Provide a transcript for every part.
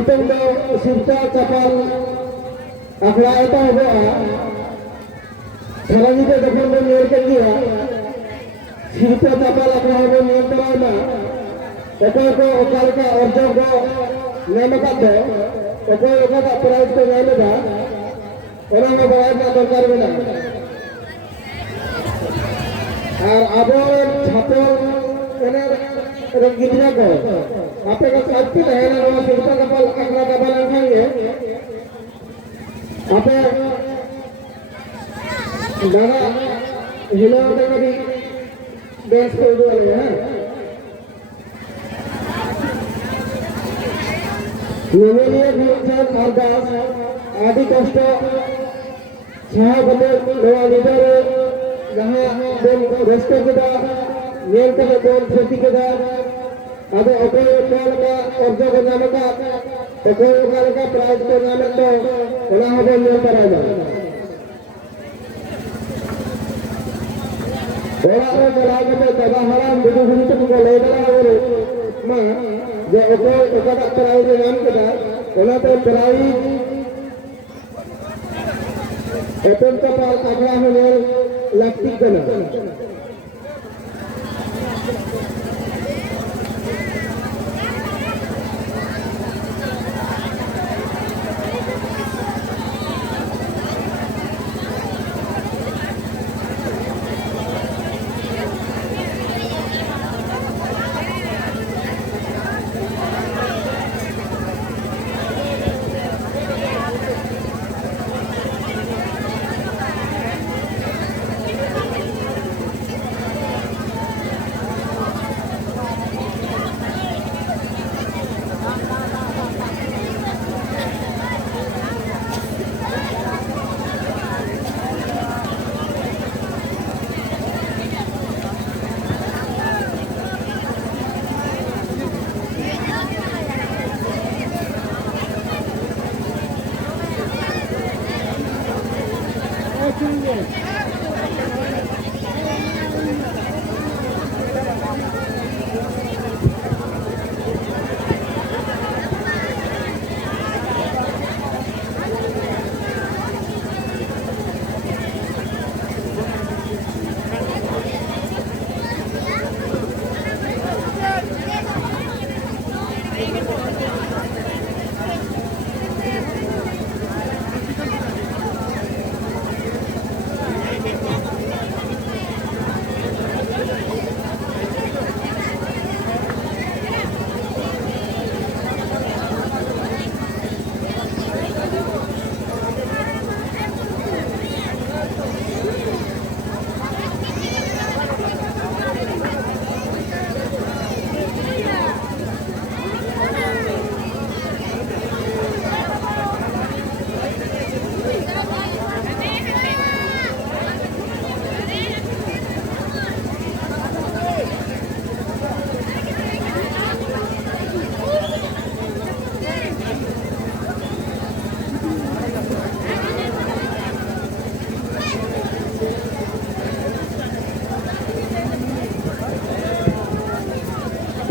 नितंग दो सिरता चपाल अखड़ा एता होगा सारानी को जखन में नियर कर दिया सिरता चपाल अखड़ा होगा नियर कराना एको को ओकाल का अर्जो को नाम का दो एको ओका का प्राइस को नाम का orang mau bawa na dongkar bina ar abor chapor ene gidra ko ape ka safety hai na no sirta kapal akla kapal angkhange ape dana hilo ka bhi dance kar do wale ha नमनीय भक्तजन अरदास आदि कष्ट छह बने नवा leader जहां बोल rest के दा मेल के बोल खेती के दा आदि ओके कॉल का अर्ज के नाम का ओके कॉल का प्राइस के नाम तो ओला हो मेल कराना ओला को चला के दबा हरा बुदु बुदु को ले गला और मां जो ओके ओका का प्राइस के नाम के दा ओला तो प्राइस एपन कपाल आगरा होने लगती कना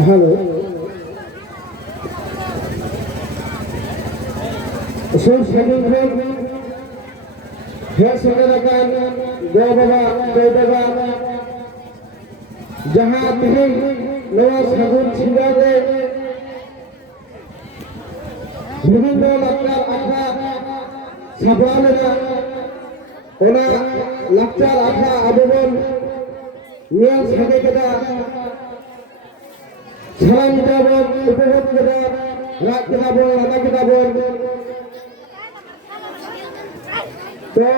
हेलो सुन सभी लोग है सगरकान गो बाबा जहां तिहिन नवा सागुन छिंगा दे विभिन्न लाचार आखा साबलाना ओना लाचार आखा आबोबन निया सागे केदा salam kitabon उपभोग केदा रात किताबों राधा किताबों तो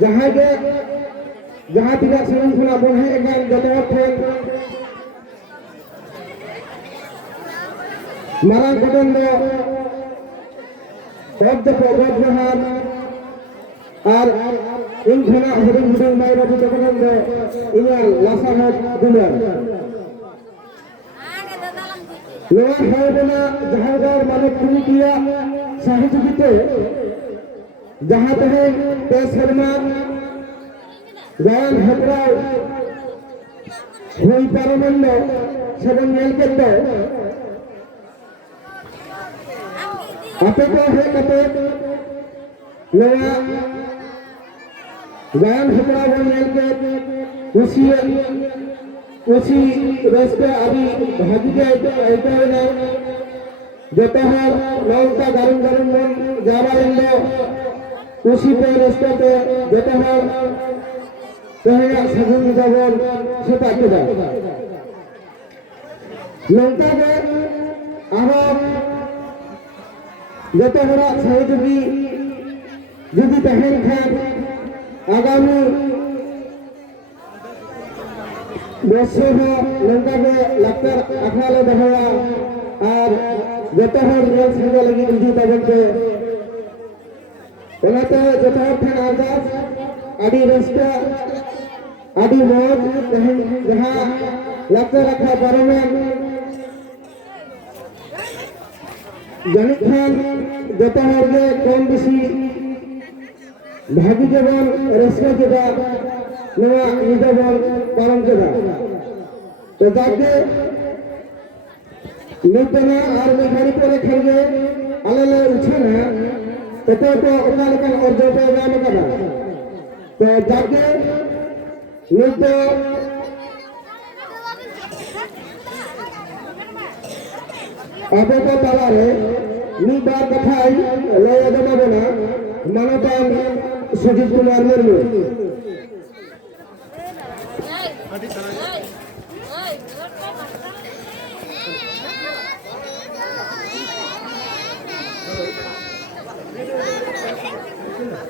जहाँ tidak salam pula boleh enggak jatuh pen marang kadang do obda program bahan ar in khana hudung mai rabu kadang do inya lasa hat dunia lower हाईवेना जहांगीर माने पूरी किया सहयोगिते जहां तहे पेशरमा गायन हकराव हुई पारमंड सबन मेल केदो आपे को है कते नया गायन हेपड़ा बन मेल के उसी रास्ते अभी भागी के आइता है ना जता है नौका गरम गरम मन जावा लेंगे उसी पे रास्ते पे जता है तहया सगुन जबल सेटा के जाए नौका के आराम जता बड़ा सहयोगी जुदी तहन खान आगामी बच्चों को लंका के लगकर अखड़ा ले दहवा और जता है रियल संग लगी उनकी तबक के बनाते जता है फिर आजाद आदि रास्ता आदि मौज कहीं जहाँ लगकर रखा बारे में गणित खान जता है के कौन किसी भागी जवान रस्का के बाद नवा निजाम पालन करा तो जाके नितना और मेघाड़ी को लेकर गए अलग उछल है तो उतना लेकर और जो पे गाँव करा तो जाके नित्य अबे तो ताला है नी बार कथा आई लय अदमा बना मानवतान सुजीत कुमार मुर्मू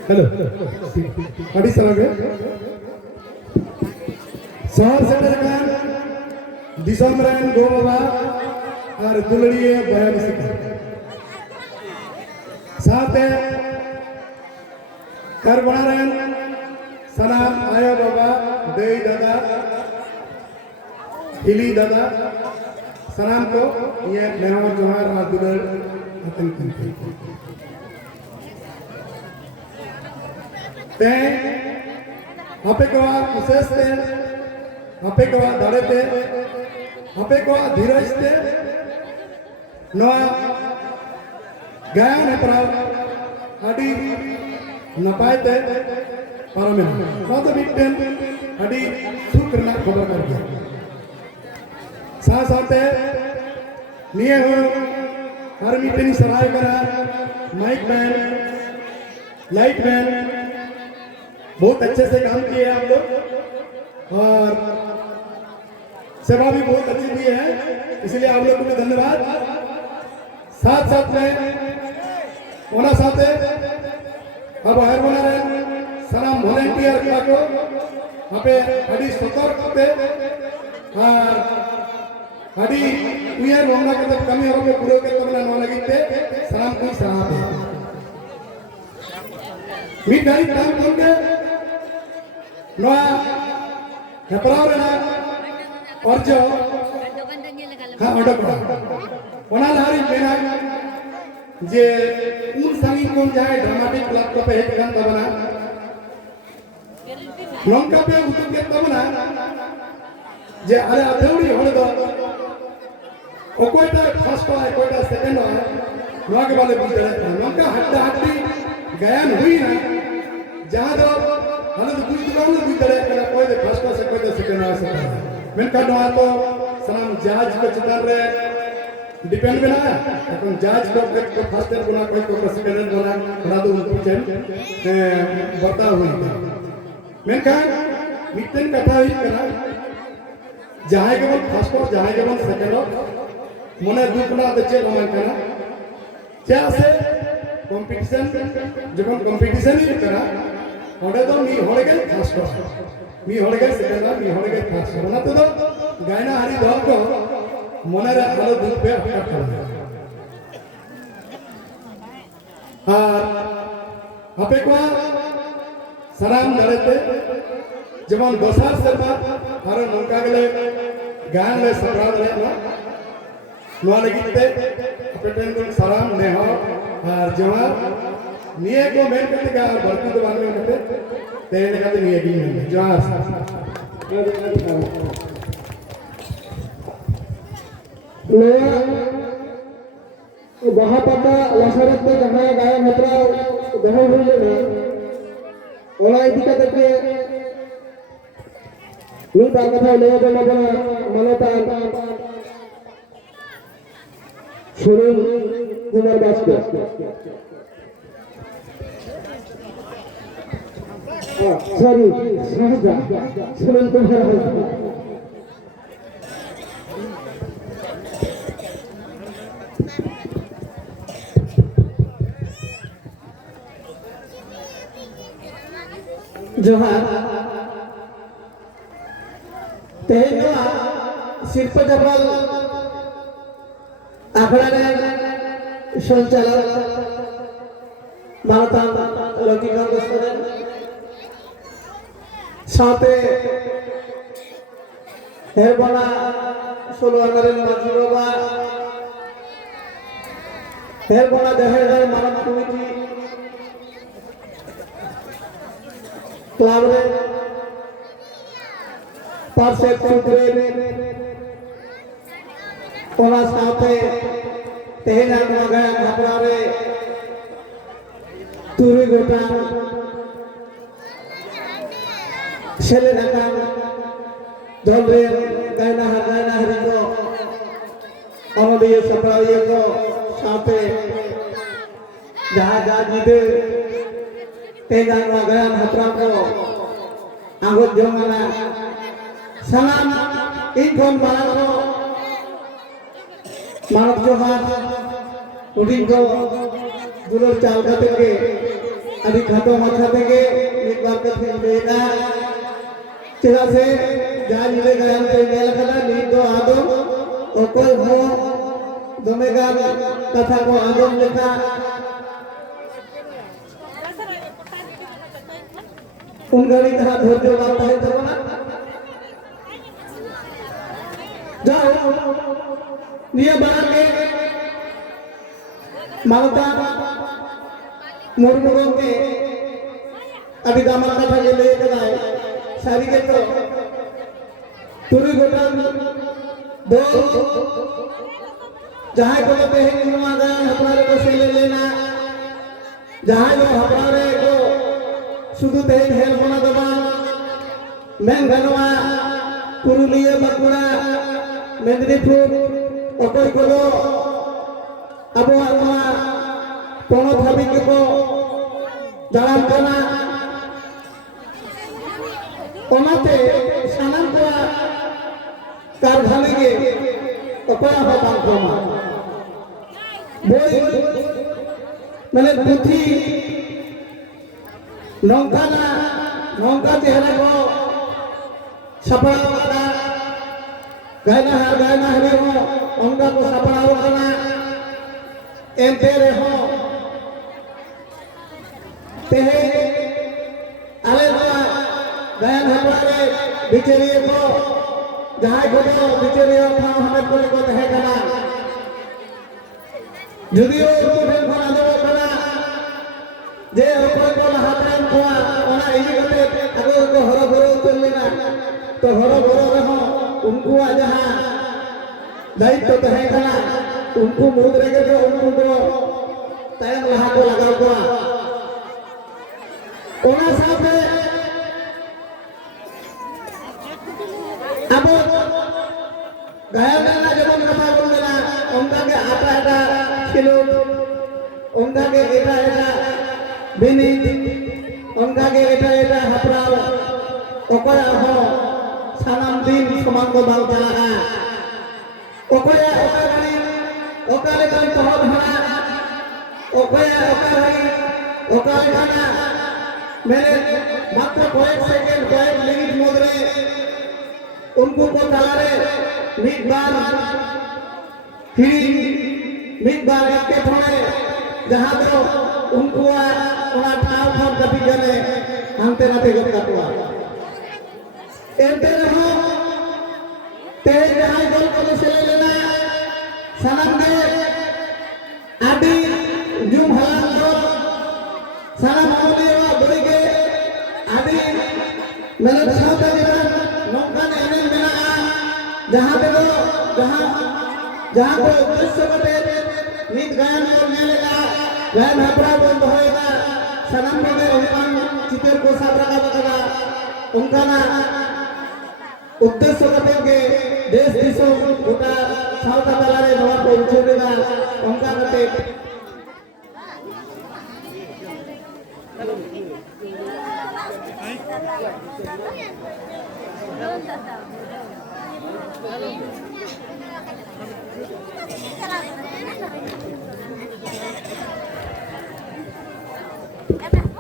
हेलो अभी सलाम है शहर से नजर दिसंबर गो बाबा और दुलड़िए बयान सिखा साथ है कर बना रहे सलाम आयो बाबा दे दादा हिली दादा सलाम को ये मेहमान जोहार और दुलड़ ते आपे को विशेष ते आपे को दाड़े ते आपे को धीरज ते नवा गायन है प्राव आदि नपाय ते पारमे तो मिटन आदि सुख करना खबर कर दिया साथ साथ निये हो हर मिटनी सराय करा माइक मैन लाइट मैन बहुत अच्छे से काम किए आप लोग और सेवा भी बहुत अच्छी दी है इसलिए आप लोगों को धन्यवाद साथ साथ में होना साथ अब हर बना रहे सलाम वॉलंटियर को आपे अड़ी सतर्क पे और अड़ी उयर होना के तब कमी हो के पूरे के तब ना लगी पे सलाम को सलाम मी गाड़ी काम करके नवा हेपराव रेना अर्जो हाँ ऑर्डर करा वना लारी लेना जे उन संगीत को जाए ड्रामेटिक क्लब को पे एक गान तबना नौका पे उतुक के तबना जे अरे अधेउड़ी होने दो कोईटा फर्स्ट है कोईटा सेकंड है नवा के वाले बुझ रहे नौका हड्डा हड्डी गायन हुई ना जहां दो हने तो कुछ दुकान में बुझ रहे कना कोई दे फर्स्ट से कोई दे सेकंड है मैं का नवा तो सलाम जज को चितार रे डिपेंड बिना এখন जज को फर्स्ट ईयर बना कोई को सेकंड ईयर बना बना दो उनको चेन बता हुई मैं का मिटन कथा हुई करा जहां के बल फर्स्ट और जहां के बल सेकंड मने दुखना तो चेन मान करा क्या से कंपटीशन जब कंपटीशन ही करा ओडे तो मी होले गए फर्स्ट मी होले गए सेकंड मी होले गए फर्स्ट बना तो गायना हरी दल को मने रे आलो दुख पे अटक कर और आपे को सलाम दरेते जेमन बसार शर्मा हर नौका गले गान ले सराद रे नो लगिते आपे टेन सलाम ने हो और जवाब निये को मेन करते का भर्ती तो बारे में करते तेरे का निये भी है जवाब बाहा पाता लासारत में जहाँ गायन हतरा दहो हुई लेना ओला इदी कते के नी बार कथा ले दे मबना मनता सुनील कुमार दास को सॉरी सहजा सुनील कुमार दास जोहार तेहनो शिल्प जबल आखड़ा रे संचालक मानता लौकिकांत सोरेन साथे हेरबना सोलवानरेन माजी बाबा हेरबना देहर मानव कमिटी क्लब रे पार्षद चुद्रे ओना साथे तेहना नगा घबरा रे तुरी गोटा सेले नका दल रे गायना हरि को अनोदिय सपराइए को साथे जहां जिदे तेजा नगान हतरा को आगत जमाना सलाम इनकोन बाला को मानव जोहार उडिन को दुलर चाल खाते के अभी खातो माथा के एक बार का फिर देना चला से जहाँ जिले गायन के मेल करा नींद दो आदो और कोई हो दोमेगा कथा को आदम लिखा उनगरी तरह धोर्य बात है तो ना जाओ निये बना के मानता मुर्मुरों के अभी दामन कथा के ले के आए सारी के तो तुरी गोटा दो जहाँ को तो पहले निर्मा गया हमारे को से ले लेना जहाँ जो हमारे को शुद्ध तेल हेल बना दबा मैं घनवा पुरुलिया बकुड़ा मेदिनीपुर अकोई को लो अब वहाँ कोनो भाभी को जलाम करना ओनाते सानम को कारखाने के अकोया हो बांधोमा बोई मैंने बुद्धि नौका चेहरा को सपना वाला गायना हरे हो उनका को सपना वाला एंते रे हो तेहे आले को गायन हमारे बिचरिए को जहाँ को बिचरिए था हमें को तहे करा जुदियो उठे बना दो बना जे कोई को हाथन को ओना इजी करते अगर को हरो भरो उतर लेना तो हरो भरो रहो उनको जहाँ दायित्व तो है करा उनको मुद रहे जो उनको को टाइम लहा को लगाओ को ओना साथ में अब गायन ना जब कथा बोल देना उनका के आटा किलो उनका के एटा बिनी उनका के एटा हपराव ओकरा हो सानाम दिन समान को बालता है ओकरा ओकरे का तो धरा ओकरे खाना मैंने मात्र कয়েক सेकंड कয়েক मिनट मोदरे उनको को तालारे मिट बार एक थोड़े जहाँ तो उनको ठाव कभी गले हमते नाते गप कटवा एंते रहो तेज जहाँ गोल को से ले लेना सनम ने आदि जुम हलान को सनम होने वा बोले के आदि मैंने साथ जीवन नौका ने इन्हें मिला जहाँ पे जहाँ को दृश्य बटे ᱱᱤᱛ ᱜᱟᱭᱟᱱ ᱵᱚᱱ ᱧᱮᱞᱮᱜᱼᱟ ᱜᱟᱭᱟᱱ ᱦᱮᱯᱨᱟᱣ ᱵᱚᱱ ᱫᱚᱦᱚᱭᱮᱫᱟ ᱥᱟᱱᱟᱢ ᱠᱚᱜᱮ ᱚᱱᱠᱟᱱ ᱪᱤᱛᱟᱹᱨ ᱠᱚ ᱥᱟᱵ ᱨᱟᱠᱟᱵ ᱟᱠᱟᱫᱟ ᱚᱱᱠᱟᱱᱟᱜ उद्देश्य के देश दिशों गोटा साउथ तालारे नवा को उछेरेगा उनका कते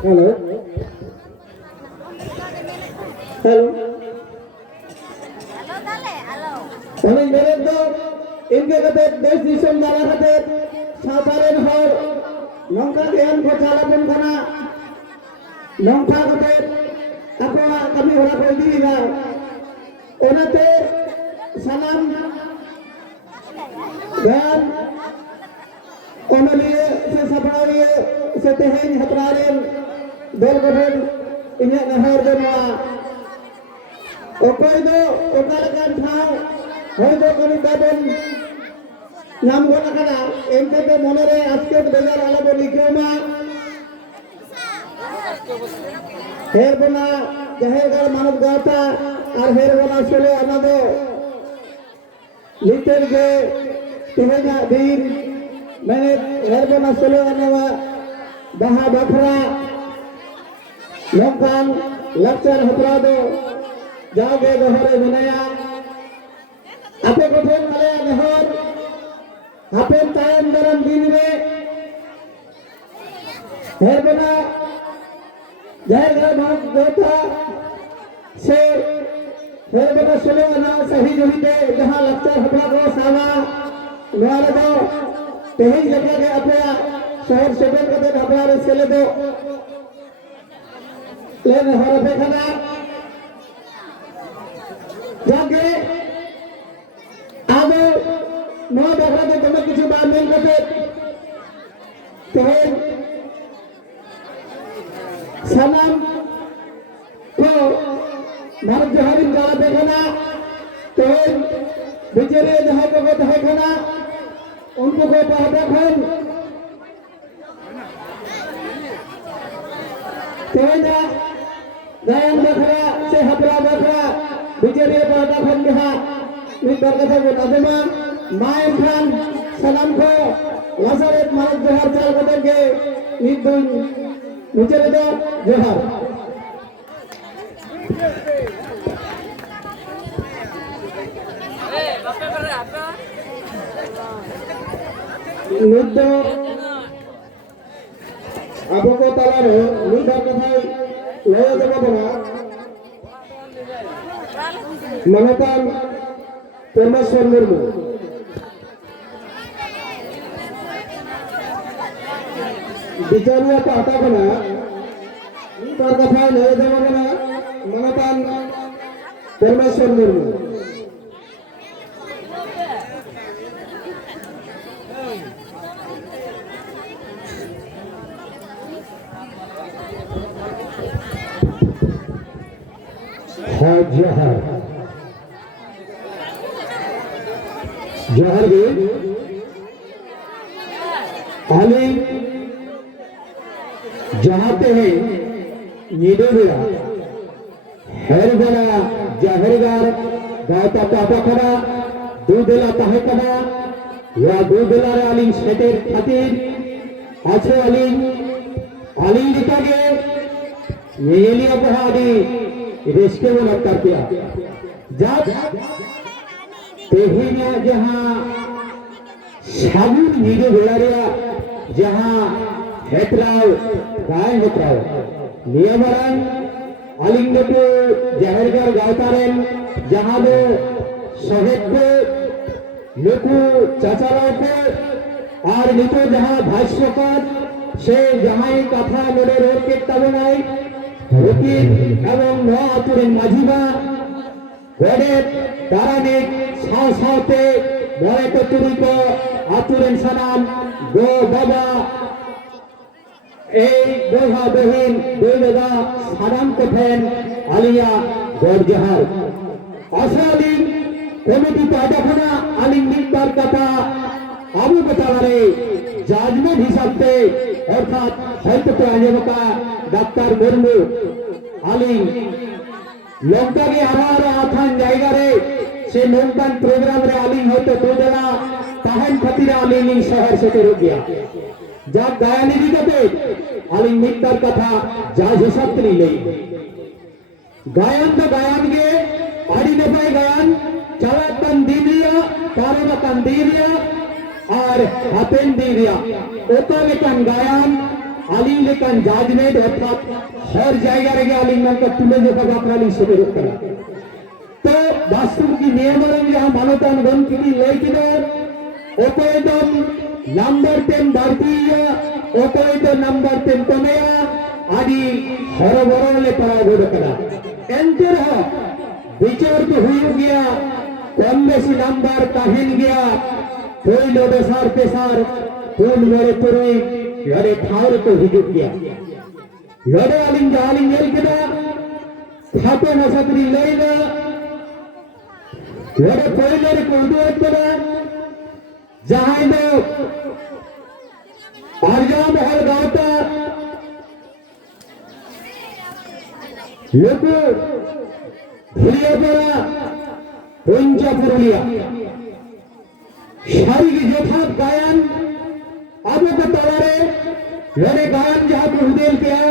hello hello Kami meron do inge kate desh disam dala kate sautaren hor nongka gayan ko chalapun kana nongka kate apa kami hora ko diriga onate salam gayan onaliye se sabrawiye se teheng hatraren dol gothen inya nahor denwa okoy do okalakan thau হয়তো কবি বাদন নাম গোনা কানা এমতে মনরে আজকে বেজার আলাপ লিখেও না হের বোনা জাহেরগার মানব গাতা আর হের বোনা চলে আমাদের লিখতেন যে তেহেনা দিন মানে হের বোনা চলে আনাবা বাহা বাখরা লঙ্কান লাকচার হতরা দো যাওগে দহরে বানায়া आपे कोठेन वाले नहर आपे तायम दरम दिन में हेर बना जहर घर मानव गोता से हेर बना सुनो ना सही जोही दे जहाँ लक्चर हपला को सावा नवाले दो तेही जगह के अपने शहर सेबन करते हपला रे सेले दो ले नहर पे खाना जाके आगे नौ देखा तो तुम्हें किसी बात नहीं करते तेरे सलाम को भारत जोहारी गाला देखना तेरे बिचरे जहाँ को देखना उनको को पढ़ा खन तेरे ना गायन देखा से हपला देखा बिचरे पढ़ा खन कहा Ini berkata buat agama, main kan salam ko, lasaret malam johar cal kotor ke, nidun, nucer itu johar. Nidu, apa ko talaro, ni berkata, loyo coba bana, manakan परमेश्वर मुर्मू बिचारिया पाता बना पर कथा नए देव बना मनतान परमेश्वर मुर्मू हाँ जहर जहर भी आली जहाते हैं नीडो बिरा हैर बना जहरगार गाता पापा करा दूधला ताहे करा या दूधला रे आली शेतेर खातिर आछे आली लिखा गे ये लिया बहादी रेस्के में लग कर दिया जब तेहिना जहाँ साबुन नीडो बेलारिया जहाँ हेतराव गाय हेतराव नियमरन आलिंगटो जहरगार गावतारेन जहाँ दो शहीद को नुकु चाचाराव को और नितो जहाँ भाष्यकर से जहाँ कथा नोडे रोड के तबनाई रुकिन एवं नौ आतुरेन माझीबा गड़े तारानिक साव सावते बड़े को तुरी को आतुरेन सनाम गो बाबा ए गोहा बहिन दोइदा सादाम को फैन आलिया गोरजहार आसाली कमिटी पाटा खना आलिंग निकबार कथा आबू बतावारे জাজমেন্ট হিসাবে অর্থাৎ হয়তো তো আজমকা ডাক্তার মুর্মু আলিম লঙ্কাকে আমার আথান জায়গারে সে নৌকান প্রোগ্রাম রে আলিম হয়তো দুজনা তাহেন খাতিরে আলিম শহর সেটে রুকিয়া যা গায়ান দিকে আলিম মিত্তার কথা জাজ হিসাব থেকে নেই গায়ান তো গায়ান গে আড়ি নেপায় গায়ান চালাকান দিলিয়া পারবাকান দিলিয়া আর হাতেন দিলিয়া ওটা লেখান গায়ান আলিম লেখান জাজমেন্ট অর্থাৎ হর জায়গা রেগে আলিম নামটা তুলে দেখা আপনার হিসেবে রক্ষা তো বাস্তব কি নিয়মের যা মানতান গণকি লেখিদার ওপরেদম নাম্বার 10 বাড়তিয়া ওপরেদ নাম্বার 10 কমেয়া আদি হরবরলে পড়া গোড়া এন্টার হ বিচার তো হয়ে গিয়া কম বেশি নাম্বার কাহিন গিয়া পয়লো দশার পেশার ফুল বড়ে পড়ে ঘরে খাওয়ার তো হিজুক গিয়া ঘরে আলিম জালিম এলকেদা খাতে মশাকরি লইলা ঘরে পয়লের কুর্দু একদা যাহাই দো আরজা মহল গাওতা লোক ভুলিয়া পড়া পঞ্চা পুরুলিয়া শারীরিক যথার্থ গায়ন আবক তালারে ঘরে গায়ন যাহা হুদেল কিয়া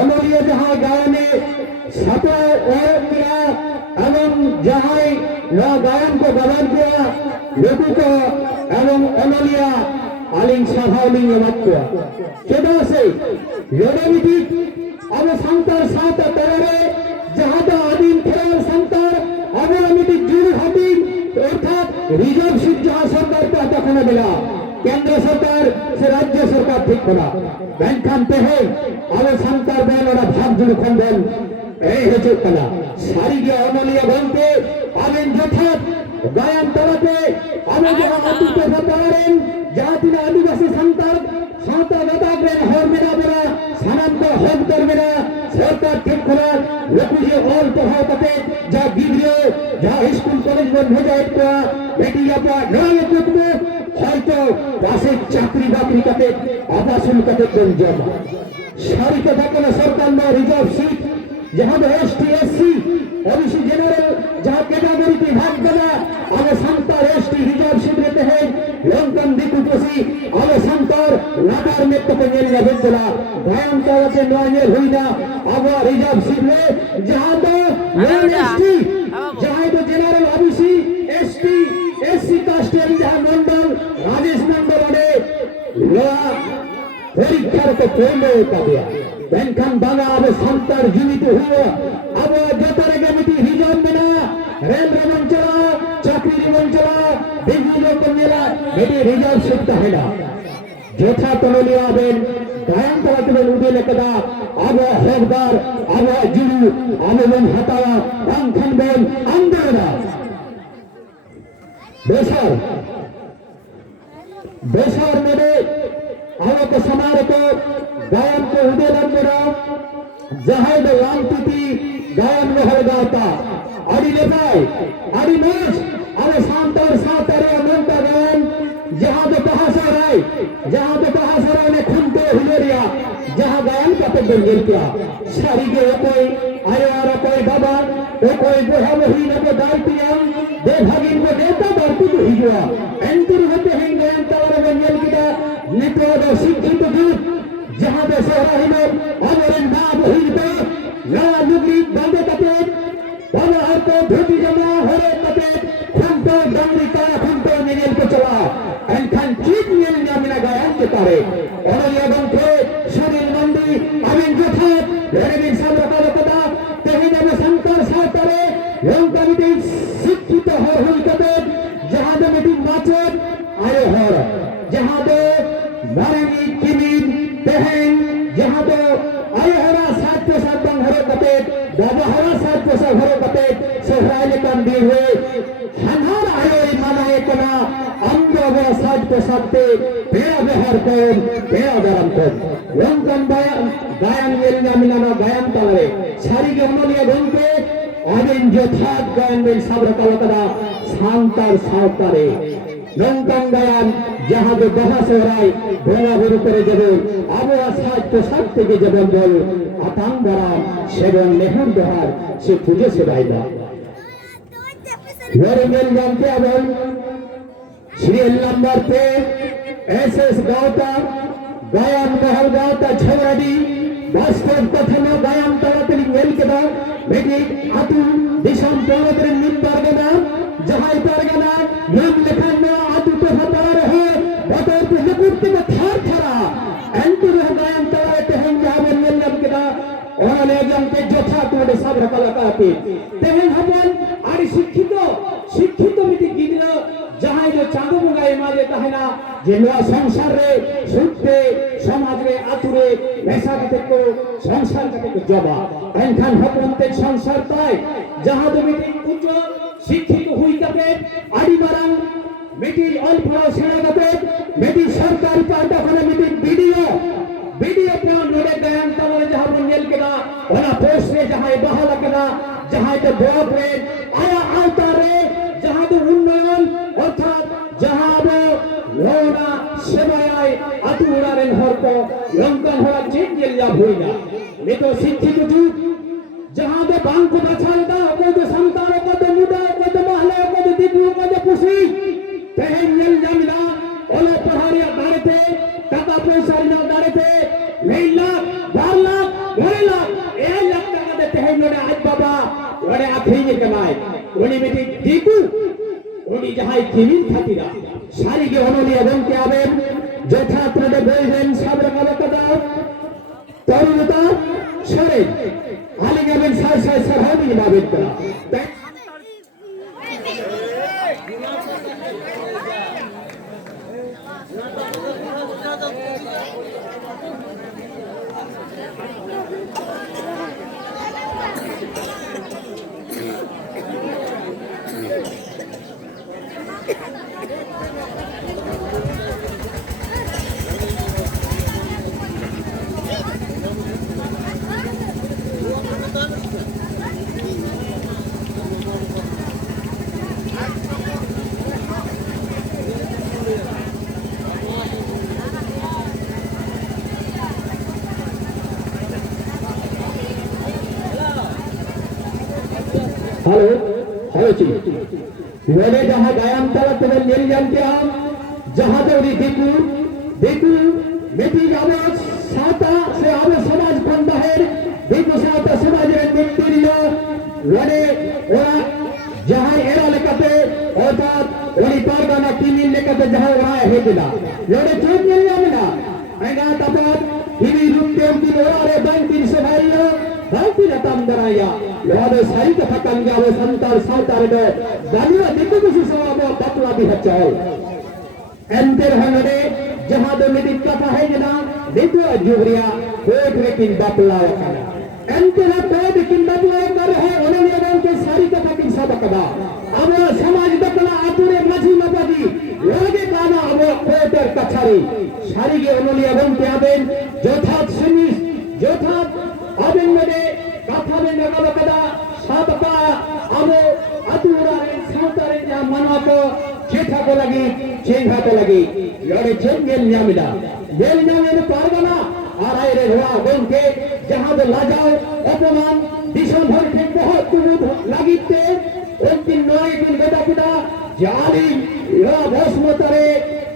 অনলীয় যাহা গায়নে সাত কিয়া এবং যাহাই গায়ন को गवान किया लोगों को एवं अनलिया आलिंग सभालिंग मत किया केदा से योडमिति अब संतर सात तररे जहां तो आदिम खेल संतर अब अमिति जुड़ हटी अर्थात रिजर्व सीट जहां सरकार को तखन मिला केंद्र सरकार से राज्य सरकार ठीक करा बैंक खानते है अब संतर बेन और भाग जुड़ खंडन এই হচ্ছে কলা সারি গিয়ে অনলিয়া বলতে আবেন যথার্থ গায়ন তলাতে আমি যে আদিতে পারেন জাতির আদিবাসী সন্তান সন্তান গাতাগ্রেন হর মেনা বলা সানান্ত হক করবে না সরকার ঠিক করার লোকুজে অল্প হয় তাতে যা বিদ্রে যা স্কুল কলেজ বন্ধ যায় একটা বেটি আপা নয় করবে হয়তো পাশে চাকরি বাকরি কাতে আবাসন কাতে জমা সারিতে থাকলে সরকার না রিজার্ভ সিট जहां एसटी एससी ओबीसी जनरल जहां कैटेगरी की भाग गला अब संतर एसटी रिजर्व सीट रहते हैं लंकन दिकुटसी अब संतर लादार में तो नेल जाबे चला गायन कावते नोनेल हुईना अब रिजर्व सीट में जहां तो एसटी जहां तो general OBC ST SC caste जहां मंडल राजेश मंडल वाले लोहा পরীক্ষার তো পড়লে কাবিয়া বেনখান বাংলা আবে সন্তার জীবিত হওয়া আবে যতরে গমিতি হিজাব মেনা রেল রেমন চলা চাকরি রেমন চলা বিভিন্ন কন্যা মেটি রিজার্ভ শিখতে হয় না যথা তনলি আবেন গায়ন করাতে উদে লেখা আবে হকদার আবে জুড়ু আবেদন হাতাওয়া রংখান বেন আন্দোলনা বেসার মেরে आवक समार को गायन को उदेलन मेरा जहाद लांतिति गायन में हो गाता अड़ी लेपाय अड़ी मोच अरे सांतर सातरे अनंत गायन जहां तो पहासराय ने खुनते हुलेरिया जहां गायन का तो बंजल किया सारी के कोई आए और कोई बाबा कोई बुढ़ा वही न को दायतिया दे भागिन को देता दायती को ही हुआ एंटर होते हैं गायन तावर बंजल किया नितोद शिक्षित दूत जहां पे सहराही में अमरिन ना वही तो ला लुगी बांधे कते बाबा हर को धोती जमा होरे कते खुंटो डंगरी का खुंटो निनेल को चला एनखान चीत नियल जामिना गायन के तारे और ये बंके सुनील मंदी अमिन जथात रेबिन साबरका लकदा तेहिने में संकर सातरे लंका मिटी शिक्षित हो हुई कते जहां दे मिटी माचर आए हर जहां दे नारायणी किमिन बहन जहां तो आए हरा साथ के साथ बंग हरे कते बाबा हरा साथ के साथ हरे कते सहराले काम दी हुए हनहर आयो माना एकना अंदर वो साथ के साथ पे बेड़ा बेहर कौन बेड़ा गरम कौन लंकन गायन वेलना मिलाना गायन ताले सारी के अमलिया गंके आदिन जथात गायन में साबर कलकदा सांतर सावतारे নৌকান গায়ান জাহাজে দহা সরাই ভোলা ভরি করে যেমন আবহাওয়া সাজ পোশাক থেকে যেমন বল আতাং বারাম সেবন নেহর দহার সে পুজো সেবাই না মেল জানতে আবেন সিরিয়াল নাম্বার पे एसएस गावता गायन महल गावता झगड़ी वास्तव कथन गायन तड़तली मेल के बाद बेटी आतु दिशम तड़तली निम पारगना जहां पारगना नाम लिखन में आतु पे हता रहे बता पे लकुट में थार थारा एंटू गायन तड़ते हैं जहां मेल नाम के दा और लेगम के जोथा तोड़े सब रकला के तेहन हपन आरी शिक्षित मिति गिदरा जहां जो चांदो मुगाए माजे कहना जे नया संसार रे सुते समाज रे आतुरे वैसा कते को संसार कते को जबा एनखान हपन ते संसार ताय जहां तो मिति उच्च शिक्षित हुई कते आड़ी बारां मिति ऑल पढ़ो सेना कते मिति सरकारी पार्टा खाने मिति वीडियो पे नोडे गयन तवरे जहां पर नेल केदा ओना पोस्ट रे जहां बहाला केदा जहां तो बोप रे आया आवता रे जहां तो उन्नयन अर्थात जहां वो लोना सेवाय अतुरा रे हर को लंकन हो चेक गेलिया होइना ने तो शिक्षित जुग जहां तो बांग को बचालता को तो संतान को तो मुदा को तो महले को तो दिगु को तो पुसी तेहे नेल जमिला ओला पहाड़िया दारते टाका पैसा ना दारते 2 लाख 4 लाख 2 लाख 1 लाख টাকা देते हैं नोडे आज बाबा ओडे आखिरी कमाए ओनी बेटी दिगु उनी जहां किमिन खातिरा सारी के ओनली এবং কে আবেন যথাত্রদে বলবেন সাবরকাল কথা তরুণতা সরে আলি গাবেন সাই সাই সারহাবি মাবেদ করা हेलो हेलो जी बोले जहां गायन तला तब मेरी जानते हम जहां तो देखू बेटी आवाज साता से आवे समाज पंदा है देखो साता समाज रे मिट्टिरिया वडे ओरा जहां एरा लेकते अर्थात ओरी पारगाना किमिन लेकते जहां ओरा है दिला लोडे चोक मिल जामिना आइगा तपत हिवी रूप के उनकी ओरा रे बैंक 300 भाइयो भाई रतम दराया लोडे सारी का फटन जावे संतार साउतार दे दानिया देखो किसी सवाब बतला भी हचाओ एंटर हनडे जहां दो मिति कथा है जना देखो जुगरिया कोट रे किन बतला वकना एंटर कोट किन बतला कर है ओने ने के सारी कथा किन सब कदा अब समाज बतला आतुरे मझी मपदी लोगे काना अब कोटर कछारी सारी के ओनली एवं के आबेन जोथात सुनिस जोथात आबेन मडे कथा में नगल कदा सबका अब अतुरा रे साउतारे जा मना को चेठा को लगी चेंगा को लगी योरे चेंगेल न्यामिदा मेल न्यामे पारगना आराय रे हुआ गोन के जहां दे लाजाओ अपमान दिशा भर के बहुत कुमुद लागिते उनकी नई दिन बेटा पिता जाली या भस्मतरे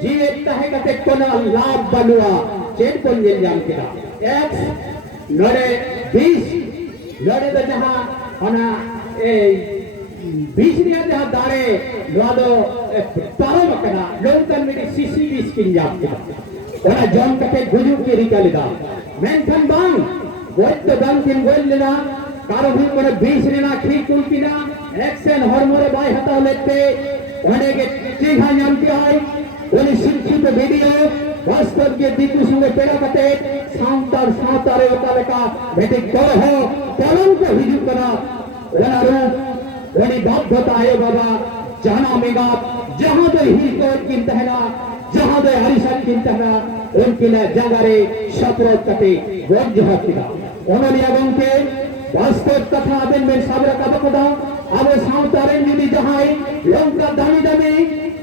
जीवे तहे कते कोना लाभ बनुआ chain cone mill jam केदा x Nare 20 Nare the जहां ओना ए 20 रिया जहां दारे लादो पारो मकना लोकन में सीसी 20 किन जाप केदा ओना जॉन कते गुजु की रिकालिदा मेंथन बांग गोत बांग किन गोल लेना कारो भी कोने 20 रिना खी कुलकिना एक्शन हरमोरे बाय हता लेते ओने के चिहा नामती है ओनी शिक्षित वीडियो वास्तव के दिकु संगे पेड़ा कते सांतार सातारे ओकालेका भेटी कर हो कलम को हिजु करा ओना रूप ओनी बाध्यता है बाबा जाना मेगा जहां दे ही को किंतहना जहां दे हरिशन किंतहना उनके लिए जगारे शत्रु कते वज्र हतिरा ओनली एवं के वास्तव कथा दिन में साबरा का बकदा अब साउतारे निधि जहां लंका दानी दमे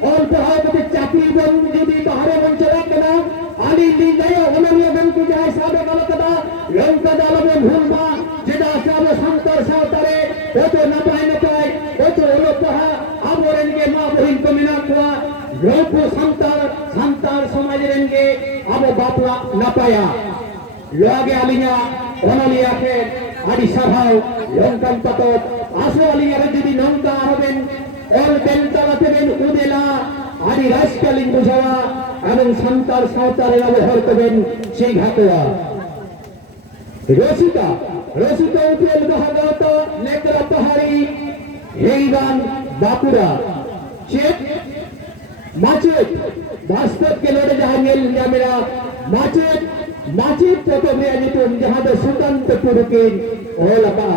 और पढ़ाओ बते चाकरी बन जुदी बाहरे बन चला कना आली लींदाय ओनरिया बन को जाय साबे गल कदा लंका दालबे भूलबा जेदा साबे संतर सावतारे ओतो नपाय नपाय ओतो ओलो पहा आबोरेन के मा बहिन को मिना कुआ लोको संतार समाज रेन के आबो बापला नपाया लोगे आलिया ओनलिया के आदि सभाव लंकन पतोत आसो आलिया जुदी नंका हबेन और बेलतालातेन उदेला आदि राजकालीन बुझावा এবং সন্তার সাঁওতারে ব্যবহার করবেন সেই ঘাটোয়া রসিকা উঠেল মহাগাত নেকড়া পাহাড়ি হেইবান বাঁকুড়া চেক মাচেট বাস্তবকে লড়ে যাহা মেল জামেরা মাচেট প্রথমে যেতুন যাহা দো সুকান্ত পুরুকিন ওলাপা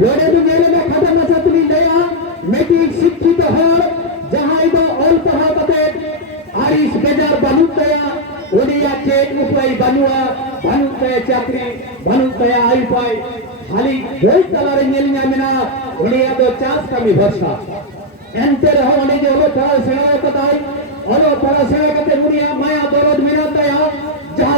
লড়ে তো গেলে না খাটা মাছা তুমি দেয়া মেট্রিক শিক্ষিত হওয়ার যাহাই দো অল্প হাতে आरिस बेजार बनुतया ओडिया चेक उपाय बनुतया चाकरी बनुतया आई पाई खाली होई तलारे नेलिया मेना ओडिया तो चास कमी भरसा एंते रहो ने जो ओलो पड़ा सेवा कताई ओलो पड़ा सेवा कते ओडिया माया दरद मेना तया